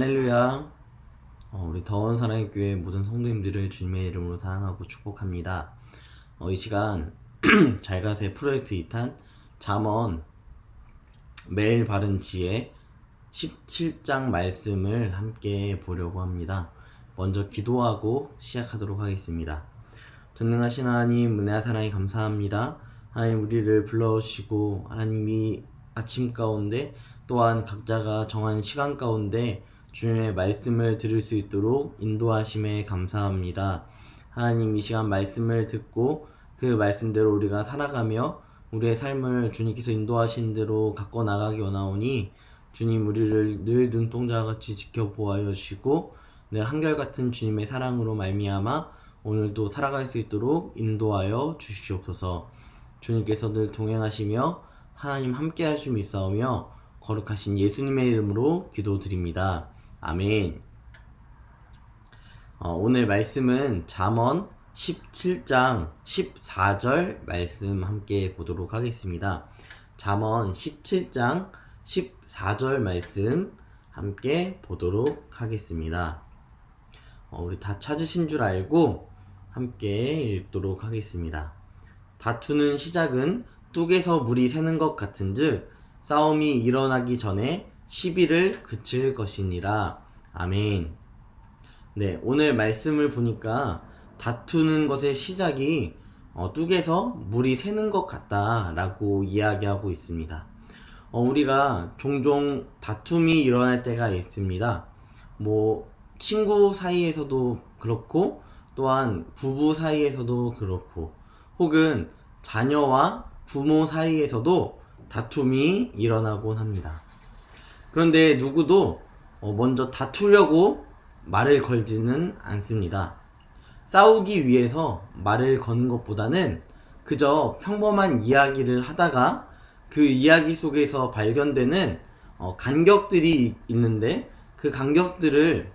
할렐루야. 우리 더원 사랑의 교회 모든 성도님들을 주님의 이름으로 사랑하고 축복합니다. 이 시간 잘가세 프로젝트 2탄 잠언 매일 바른 지혜 17장 말씀을 함께 보려고 합니다. 먼저 기도하고 시작하도록 하겠습니다. 전능하신 하나님, 은혜와 사랑에 감사합니다. 하나님, 우리를 불러주시고 하나님이 아침 가운데 또한 각자가 정한 시간 가운데 주님의 말씀을 들을 수 있도록 인도하심에 감사합니다. 하나님, 이 시간 말씀을 듣고 그 말씀대로 우리가 살아가며 우리의 삶을 주님께서 인도하신 대로 갖고 나가기 원하오니 주님, 우리를 늘 눈동자같이 지켜보아여 주시고 늘 한결같은 주님의 사랑으로 말미암아 오늘도 살아갈 수 있도록 인도하여 주시옵소서. 주님께서 늘 동행하시며 하나님 함께 하심이 있사오며 거룩하신 예수님의 이름으로 기도드립니다. 아멘. 오늘 말씀은 잠언 17장 14절 말씀 함께 보도록 하겠습니다. 잠언 17장 14절 말씀 함께 보도록 하겠습니다. 우리 다 찾으신 줄 알고 함께 읽도록 하겠습니다. 다투는 시작은 뚝에서 물이 새는 것 같은즉 싸움이 일어나기 전에 시비를 그칠 것이니라. 아멘. 네, 오늘 말씀을 보니까 다투는 것의 시작이 뚝에서 물이 새는 것 같다라고 이야기하고 있습니다. 우리가 종종 다툼이 일어날 때가 있습니다. 친구 사이에서도 그렇고 또한 부부 사이에서도 그렇고 혹은 자녀와 부모 사이에서도 다툼이 일어나곤 합니다. 그런데 누구도 먼저 다투려고 말을 걸지는 않습니다. 싸우기 위해서 말을 거는 것보다는 그저 평범한 이야기를 하다가 그 이야기 속에서 발견되는 간격들이 있는데 그 간격들을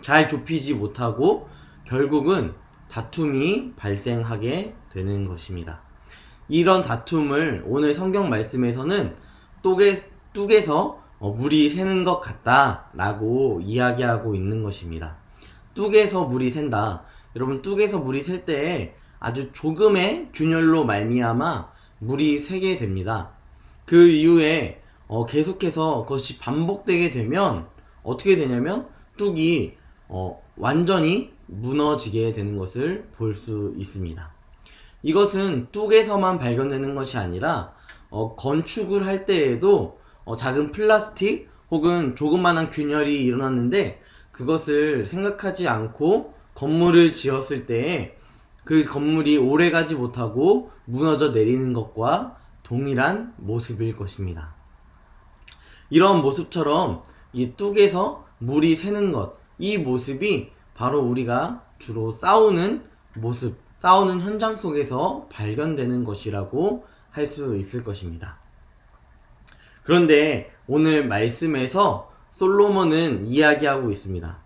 잘 좁히지 못하고 결국은 다툼이 발생하게 되는 것입니다. 이런 다툼을 오늘 성경 말씀에서는 뚝에서 물이 새는 것 같다 라고 이야기하고 있는 것입니다. 뚝에서 물이 샌다. 여러분, 뚝에서 물이 셀 때 아주 조금의 균열로 말미암아 물이 새게 됩니다. 그 이후에 계속해서 그것이 반복되게 되면 어떻게 되냐면 뚝이 완전히 무너지게 되는 것을 볼 수 있습니다. 이것은 뚝에서만 발견되는 것이 아니라 건축을 할 때에도 작은 플라스틱 혹은 조그만한 균열이 일어났는데 그것을 생각하지 않고 건물을 지었을 때에 그 건물이 오래가지 못하고 무너져 내리는 것과 동일한 모습일 것입니다. 이런 모습처럼 이 뚝에서 물이 새는 것, 이 모습이 바로 우리가 주로 싸우는 모습, 싸우는 현장 속에서 발견되는 것이라고 할 수 있을 것입니다. 그런데 오늘 말씀에서 솔로몬은 이야기하고 있습니다.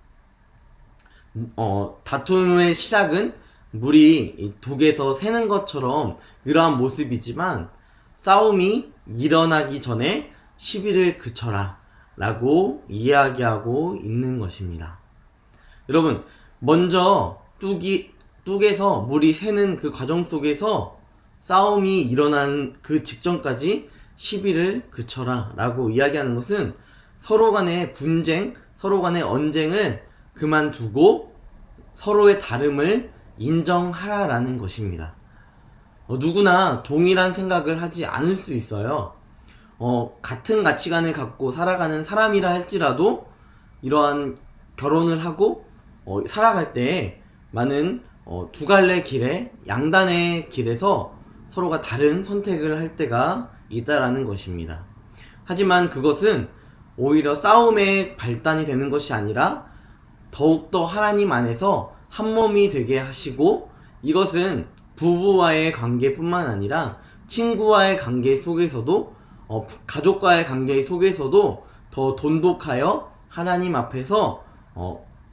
다툼의 시작은 물이 독에서 새는 것처럼 이러한 모습이지만 싸움이 일어나기 전에 시비를 그쳐라 라고 이야기하고 있는 것입니다. 여러분, 먼저 뚝에서 물이 새는 그 과정 속에서 싸움이 일어나는 그 직전까지 시비를 그쳐라 라고 이야기하는 것은 서로 간의 분쟁, 서로 간의 언쟁을 그만두고 서로의 다름을 인정하라라는 것입니다. 누구나 동일한 생각을 하지 않을 수 있어요. 같은 가치관을 갖고 살아가는 사람이라 할지라도 이러한 결혼을 하고 살아갈 때 많은 두 갈래 길에 양단의 길에서 서로가 다른 선택을 할 때가 있다라는 것입니다. 하지만 그것은 오히려 싸움의 발단이 되는 것이 아니라 더욱더 하나님 안에서 한 몸이 되게 하시고 이것은 부부와의 관계뿐만 아니라 친구와의 관계 속에서도 가족과의 관계 속에서도 더 돈독하여 하나님 앞에서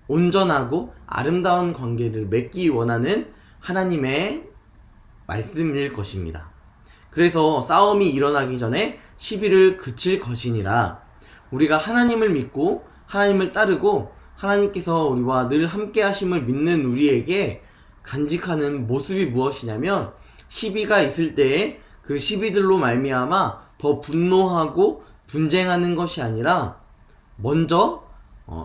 온전하고 아름다운 관계를 맺기 원하는 하나님의 말씀일 것입니다. 그래서 싸움이 일어나기 전에 시비를 그칠 것이니라. 우리가 하나님을 믿고 하나님을 따르고 하나님께서 우리와 늘 함께 하심을 믿는 우리에게 간직하는 모습이 무엇이냐면, 시비가 있을 때에 그 시비들로 말미암아 더 분노하고 분쟁하는 것이 아니라 먼저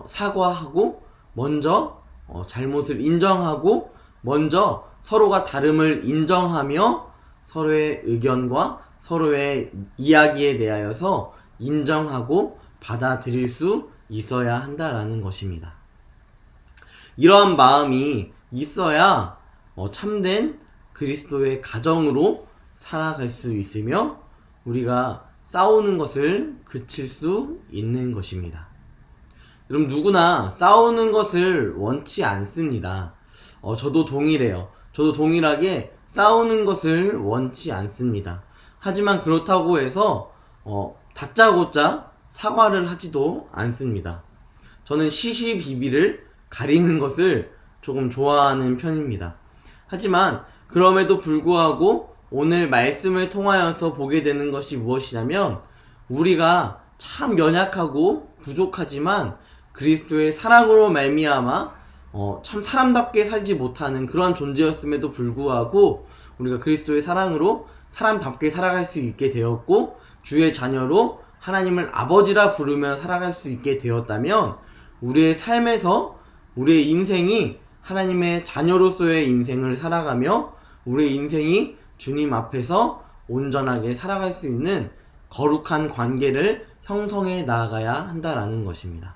사과하고, 먼저 잘못을 인정하고, 먼저 서로가 다름을 인정하며 서로의 의견과 서로의 이야기에 대하여서 인정하고 받아들일 수 있어야 한다라는 것입니다. 이러한 마음이 있어야 참된 그리스도의 가정으로 살아갈 수 있으며 우리가 싸우는 것을 그칠 수 있는 것입니다. 여러분, 누구나 싸우는 것을 원치 않습니다. 저도 동일해요. 저도 동일하게 싸우는 것을 원치 않습니다. 하지만 그렇다고 해서 다짜고짜 사과를 하지도 않습니다. 저는 시시비비를 가리는 것을 조금 좋아하는 편입니다. 하지만 그럼에도 불구하고 오늘 말씀을 통하여서 보게 되는 것이 무엇이냐면, 우리가 참 연약하고 부족하지만 그리스도의 사랑으로 말미암아 참 사람답게 살지 못하는 그러한 존재였음에도 불구하고 우리가 그리스도의 사랑으로 사람답게 살아갈 수 있게 되었고, 주의 자녀로 하나님을 아버지라 부르며 살아갈 수 있게 되었다면, 우리의 삶에서 우리의 인생이 하나님의 자녀로서의 인생을 살아가며 우리의 인생이 주님 앞에서 온전하게 살아갈 수 있는 거룩한 관계를 형성해 나아가야 한다라는 것입니다.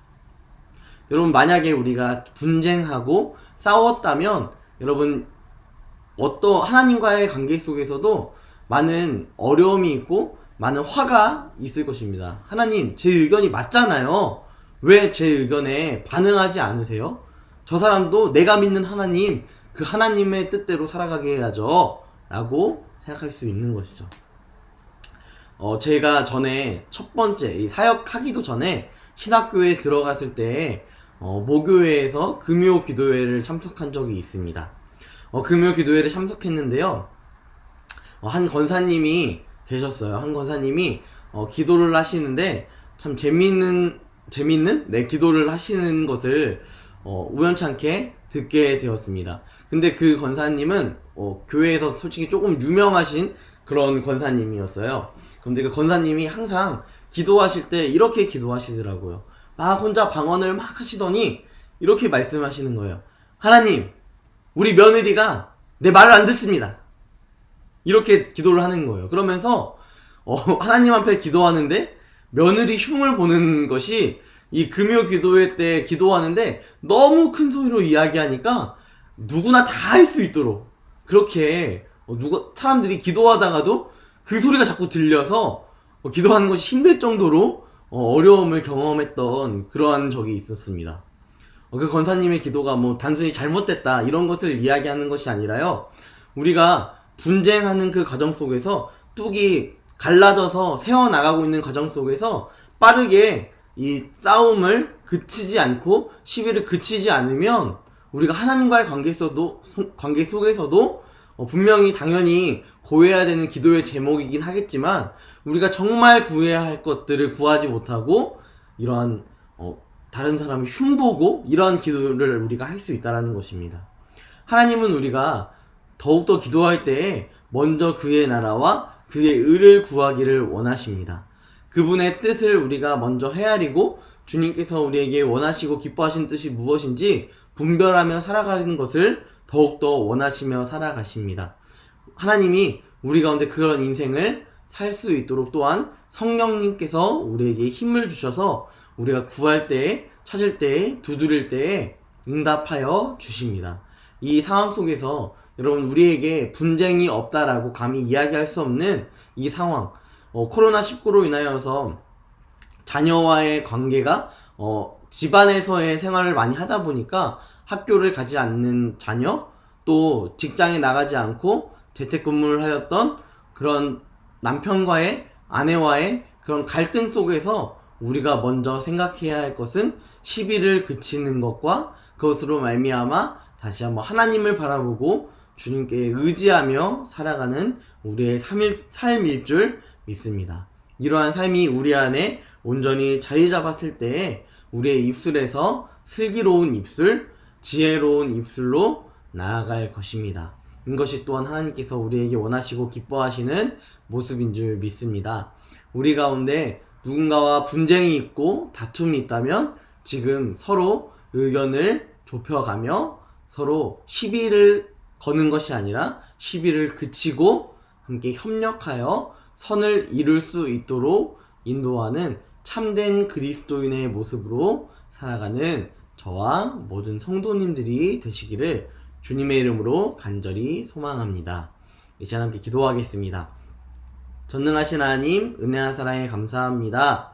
여러분, 만약에 우리가 분쟁하고 싸웠다면 여러분, 하나님과의 관계 속에서도 많은 어려움이 있고 많은 화가 있을 것입니다. 하나님, 제 의견이 맞잖아요. 왜 제 의견에 반응하지 않으세요? 저 사람도 내가 믿는 하나님, 그 하나님의 뜻대로 살아가게 해야죠 라고 생각할 수 있는 것이죠. 제가 전에 첫 번째 이 사역하기도 전에 신학교에 들어갔을 때 모교회에서 금요 기도회를 참석한 적이 있습니다. 금요 기도회를 참석했는데요, 한 권사님이 계셨어요. 한 권사님이 기도를 하시는데 참 재밌는 네, 기도를 하시는 것을 우연찮게 듣게 되었습니다. 근데 그 권사님은 교회에서 솔직히 조금 유명하신 그런 권사님이었어요. 그런데 그 권사님이 항상 기도하실 때 이렇게 기도하시더라고요. 막 혼자 방언을 막 하시더니 이렇게 말씀하시는 거예요. 하나님, 우리 며느리가 내 말을 안 듣습니다. 이렇게 기도를 하는 거예요. 그러면서 하나님 앞에 기도하는데 며느리 흉을 보는 것이, 이 금요 기도회 때 기도하는데 너무 큰 소리로 이야기하니까 누구나 다 할 수 있도록 그렇게 사람들이 기도하다가도 그 소리가 자꾸 들려서 기도하는 것이 힘들 정도로 어려움을 경험했던 그러한 적이 있었습니다. 그 권사님의 기도가 뭐 단순히 잘못됐다 이런 것을 이야기하는 것이 아니라요, 우리가 분쟁하는 그 과정 속에서 뚝이 갈라져서 세워나가고 있는 과정 속에서 빠르게 이 싸움을 그치지 않고 시비를 그치지 않으면 우리가 하나님과의 관계 속에서도 분명히 당연히 구해야 되는 기도의 제목이긴 하겠지만 우리가 정말 구해야 할 것들을 구하지 못하고 이러한 다른 사람을 흉보고 이러한 기도를 우리가 할 수 있다는 것입니다. 하나님은 우리가 더욱더 기도할 때에 먼저 그의 나라와 그의 의를 구하기를 원하십니다. 그분의 뜻을 우리가 먼저 헤아리고 주님께서 우리에게 원하시고 기뻐하신 뜻이 무엇인지 분별하며 살아가는 것을 더욱더 원하시며 살아가십니다. 하나님이 우리 가운데 그런 인생을 살 수 있도록 또한 성령님께서 우리에게 힘을 주셔서 우리가 구할 때에, 찾을 때에, 두드릴 때에 응답하여 주십니다. 이 상황 속에서 여러분, 우리에게 분쟁이 없다라고 감히 이야기할 수 없는 이 상황, 코로나19로 인하여서 자녀와의 관계가 집안에서의 생활을 많이 하다 보니까 학교를 가지 않는 자녀, 또 직장에 나가지 않고 재택근무를 하였던 그런 남편과의, 아내와의 그런 갈등 속에서 우리가 먼저 생각해야 할 것은 시비를 그치는 것과 그것으로 말미암아 다시 한번 하나님을 바라보고 주님께 의지하며 살아가는 우리의 삶일 줄 믿습니다. 이러한 삶이 우리 안에 온전히 자리 잡았을 때에 우리의 입술에서 슬기로운 입술, 지혜로운 입술로 나아갈 것입니다. 이것이 또한 하나님께서 우리에게 원하시고 기뻐하시는 모습인 줄 믿습니다. 우리 가운데 누군가와 분쟁이 있고 다툼이 있다면 지금 서로 의견을 좁혀가며 서로 시비를 거는 것이 아니라 시비를 그치고 함께 협력하여 선을 이룰 수 있도록 인도하는 참된 그리스도인의 모습으로 살아가는 저와 모든 성도님들이 되시기를 주님의 이름으로 간절히 소망합니다. 이 시간 함께 기도하겠습니다. 전능하신 하나님, 은혜와 사랑에 감사합니다.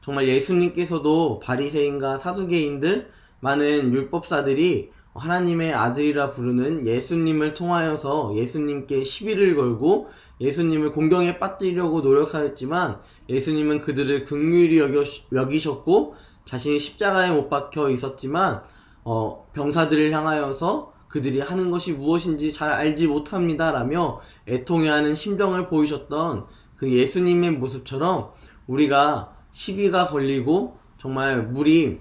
정말 예수님께서도 바리새인과 사두개인들, 많은 율법사들이 하나님의 아들이라 부르는 예수님을 통하여서 예수님께 시비를 걸고 예수님을 공경에 빠뜨리려고 노력하였지만 예수님은 그들을 긍휼히 여기셨고 자신이 십자가에 못 박혀 있었지만 병사들을 향하여서 그들이 하는 것이 무엇인지 잘 알지 못합니다 라며 애통해하는 심정을 보이셨던 그 예수님의 모습처럼 우리가 시비가 걸리고 정말 물이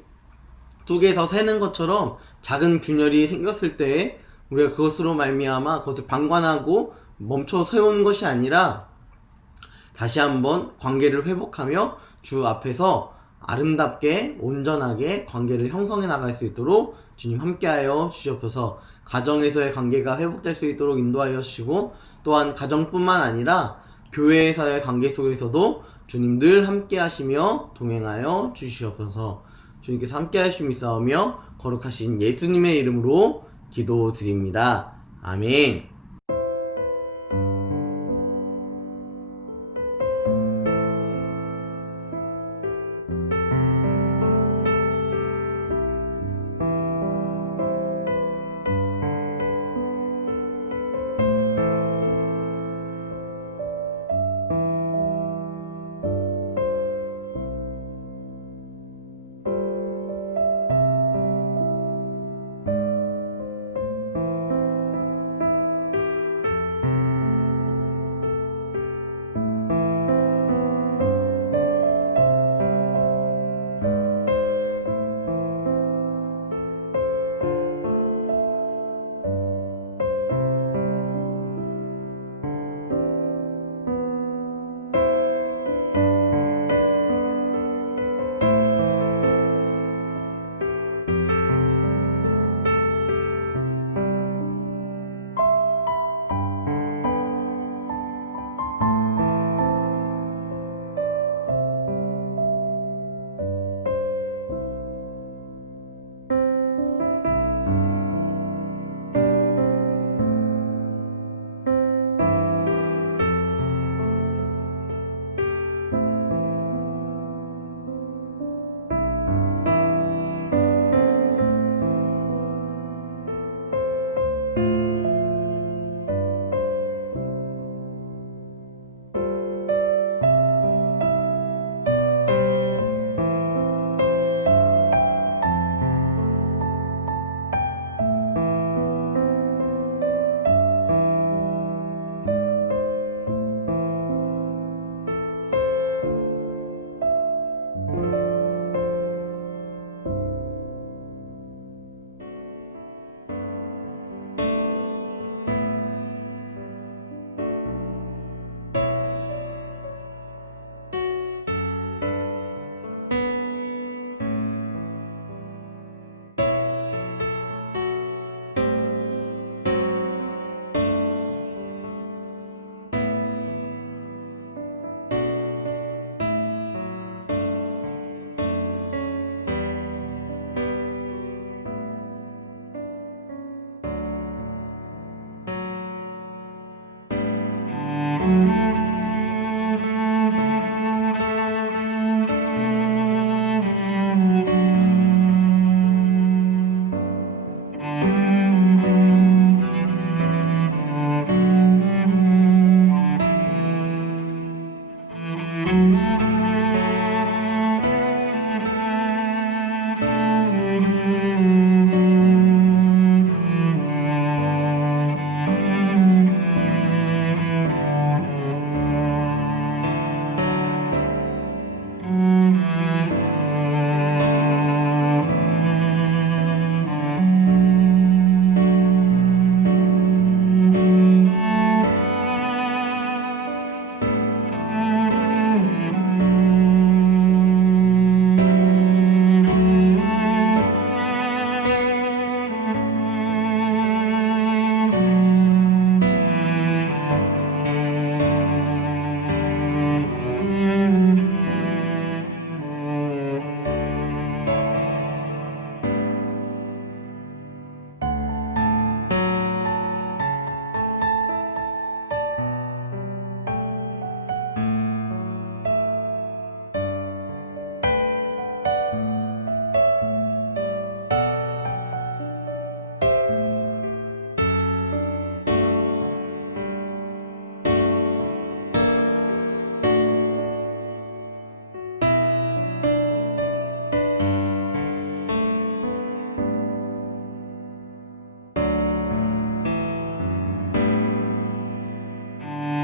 뚝에서 새는 것처럼 작은 균열이 생겼을 때 우리가 그것으로 말미암아 그것을 방관하고 멈춰 세우는 것이 아니라 다시 한번 관계를 회복하며 주 앞에서 아름답게 온전하게 관계를 형성해 나갈 수 있도록 주님 함께하여 주시옵소서. 가정에서의 관계가 회복될 수 있도록 인도하여 주시고 또한 가정뿐만 아니라 교회에서의 관계 속에서도 주님 늘 함께하시며 동행하여 주시옵소서. 주님께서 함께하심이 있사오며 거룩하신 예수님의 이름으로 기도드립니다. 아멘.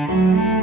안녕.